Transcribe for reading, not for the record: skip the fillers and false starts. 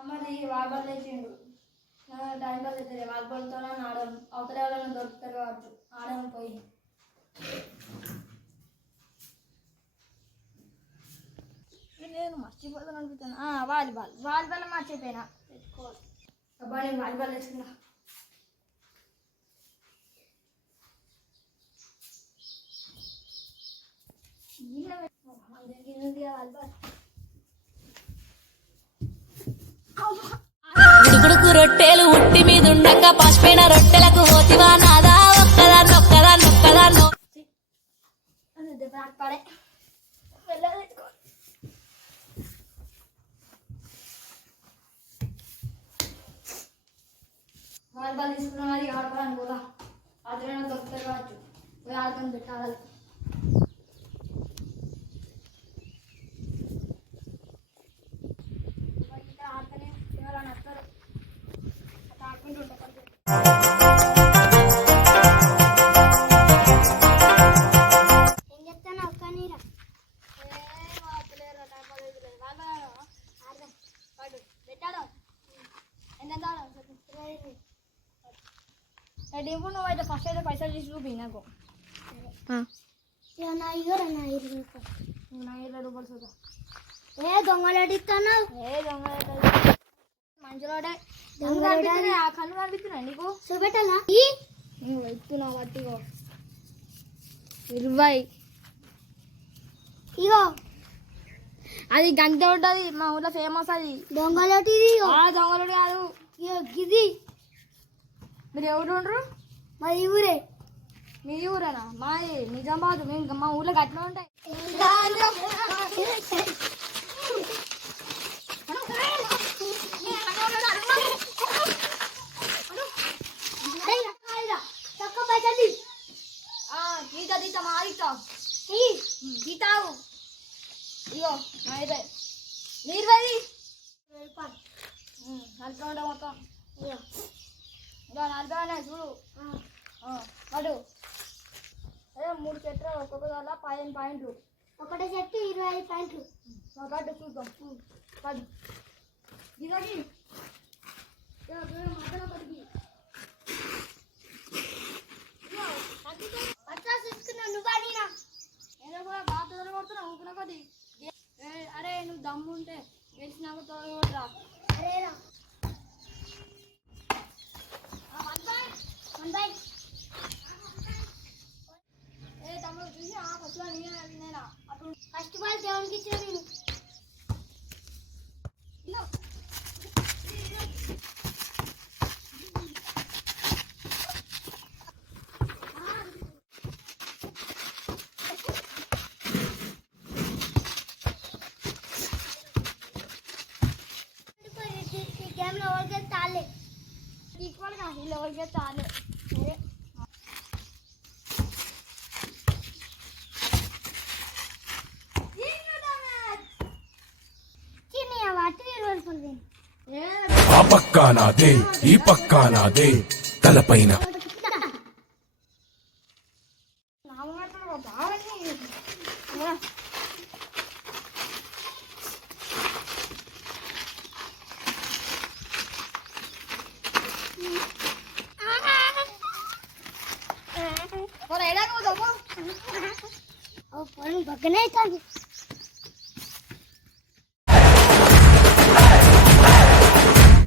అమ్మది వాలీబాల్ తెచ్చిండు. Time pass అవుతుంది. వాలీబాల్తో ఆడడం అవతల ఎవరైనా దొరుకుతారు కావచ్చు. ఆడడం పోయి నేను మర్చిపోతాను అనిపిస్తాను. వాలీబాల్ మర్చిపోయినా తెచ్చుకోవాలి. అబ్బా నేను వాలీబాల్ తెచ్చుకున్నా. ఉడుకుడుకు రొట్టెలు ఉట్టి మీద ఉండక పసిపోయిన రొట్టెలకు పోతివా నాదా ఒక్కదాన్ని ఒక్కదాన్ని ఒక్కదాన్ని వాలీబాల్ తీసుకున్నాం. అది ఆడుకోవాలని కూడా ఆడమైనా దొరుకుతారు కావచ్చు. పోయి ఆడుకొని పెట్టాలి. ఆడుతూనే తినాలని వస్తారు. ఆడుకుంటూ ఉంటారు. ఏం చెప్తాను ఒక్క నీరా పెట్టాడు. ఎంత డింపు నువ్వు అయితే ఫస్ట్ అయితే పైసలు తీసి చూపి నాకు. నువ్వు నా 20 రూపాయలు చూద్దాం. ఏ దొంగలాడి ఇస్తాను. ఏ దొంగలాడి మంచిలోడే ఆ కళ్ళు కనిపిస్తున్నాయి నీకు. చూపెట్టాలా నువ్వు ఎత్తున్నావు వట్టిగో 20. ఇగో అది గంట ఉంటుంది మా ఊళ్ళో ఫేమస్. అది దొంగలోటి. దొంగలోటి కాదు గిది. మీరు ఎవరు ఉండరు? మా ఊరే. మీ ఊరేనా? మాది నిజామాబాద్. మేము మా ఊళ్ళో గట్టిన ఉంటాయి. గీత గీత మా గీతావు ఇగో 50. మీరు 20 నలభై ఉంటా మొత్తం. ఇక 40 ఉన్నాయి చూడు. పడు అదే 3 చెట్లు ఒక్కొక్క దాంట్లో 15 పాయింట్లు. ఒకటే చెట్టు 25 పాయింట్లు. ఒకటి చూద్దాం. పడు దిగకి మధ్యలో పడికి నేను కూడా బాగా తొలగొడుతున్నా ఊపిన కొద్ది. అరే నువ్వు దమ్ము ఉంటే గెలిచినాక తొలగొడరా. అరేరా ఏ తమ్ముడు చూసి ఫస్ట్ నేనా అప్పుడు ఫస్ట్ బాల్ దేవునికి ఇచ్చిన నేను. ఈక్వల్గా ఎవరికి చాలే. సరే ఆ పక్కా నాదే ఈ పక్కా నాదే తలపైన బగ్గనే అవుతుంది.